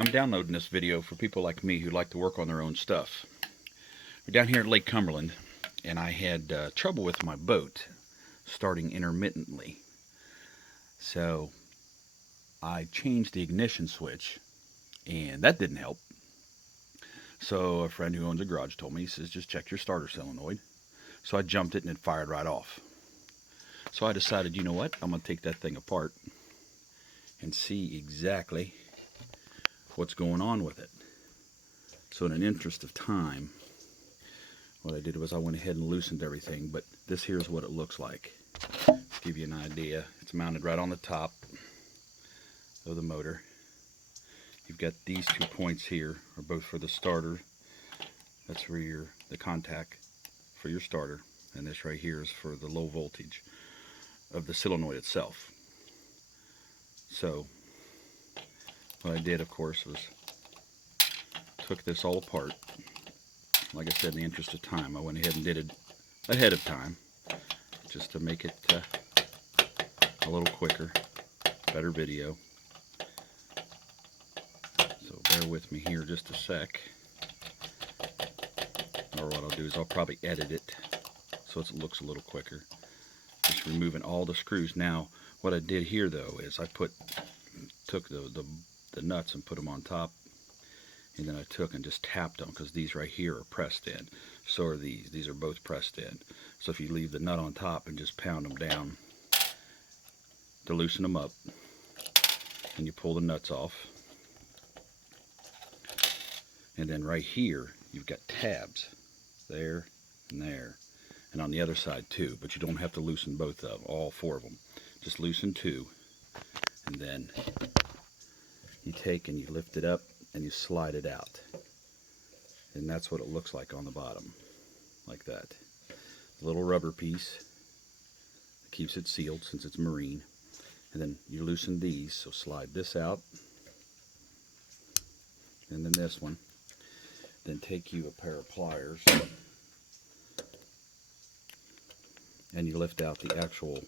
I'm downloading this video for people like me who like to work on their own stuff. We're down here at Lake Cumberland, and I had trouble with my boat starting intermittently. So I changed the ignition switch, and that didn't help. So a friend who owns a garage told me, he says, just check your starter solenoid. So I jumped it and it fired right off. So I decided, you know what, I'm going to take that thing apart and see exactly what's going on with it. So in an interest of time, what I did was I went ahead and loosened everything, but this here's what it looks like. To give you an idea, it's mounted right on the top of the motor. You've got these 2 points here are both for the starter. That's where the contact for your starter, and this right here is for the low voltage of the solenoid itself. So what I did, of course, was took this all apart. Like I said, in the interest of time, I went ahead and did it ahead of time just to make it a little quicker, better video. So bear with me here just a sec. Or what I'll do is I'll probably edit it so it looks a little quicker. Just removing all the screws. Now, what I did here though is I took the nuts and put them on top, and then I took and just tapped them, because these right here are pressed in. So are these. These are both pressed in. So if you leave the nut on top and just pound them down to loosen them up, and you pull the nuts off, and then right here you've got tabs there and there, and on the other side too, but you don't have to loosen both of them, all 4 of them. Just loosen 2, and then you take and you lift it up and you slide it out, and that's what it looks like on the bottom, like that. A little rubber piece that keeps it sealed since it's marine, and then you loosen these, so slide this out, and then this one. Then take you a pair of pliers and you lift out the actual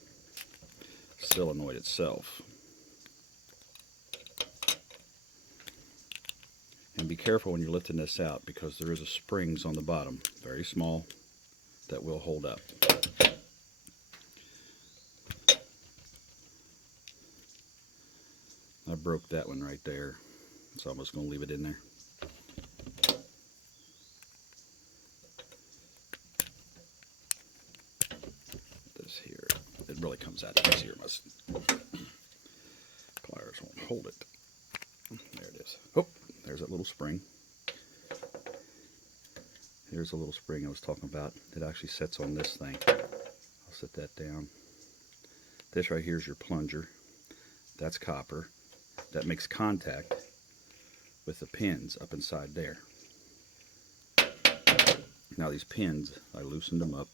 solenoid itself. And be careful when you're lifting this out, because there is a springs on the bottom, very small, that will hold up. I broke that one right there, so I'm just going to leave it in there. This here, it really comes out easier. My pliers won't hold it. There it is. Oh, there's that little spring. Here's a little spring I was talking about. It actually sits on this thing. I'll set that down. This right here is your plunger. That's copper. That makes contact with the pins up inside there. Now these pins, I loosened them up,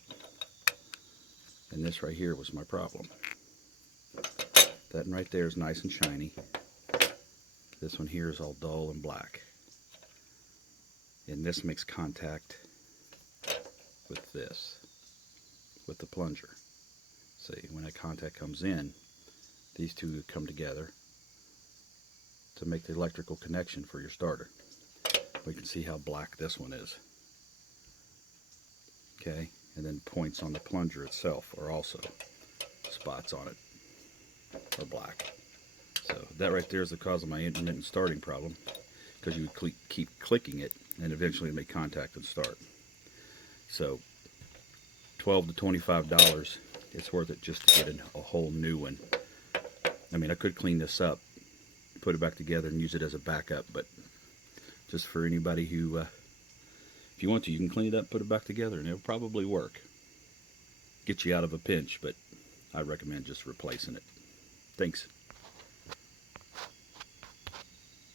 and this right here was my problem. That one right there is nice and shiny. This one here is all dull and black. And this makes contact with this, with the plunger. See, when that contact comes in, these two come together to make the electrical connection for your starter. We can see how black this one is. Okay, and then points on the plunger itself are also spots on it, are black. So that right there is the cause of my intermittent starting problem, because you keep clicking it and eventually make contact and start. So $12 to $25, it's worth it just to get a whole new one. I mean, I could clean this up, put it back together and use it as a backup, but just for anybody who, if you want to, you can clean it up, put it back together, and it'll probably work. Get you out of a pinch, but I recommend just replacing it. Thanks.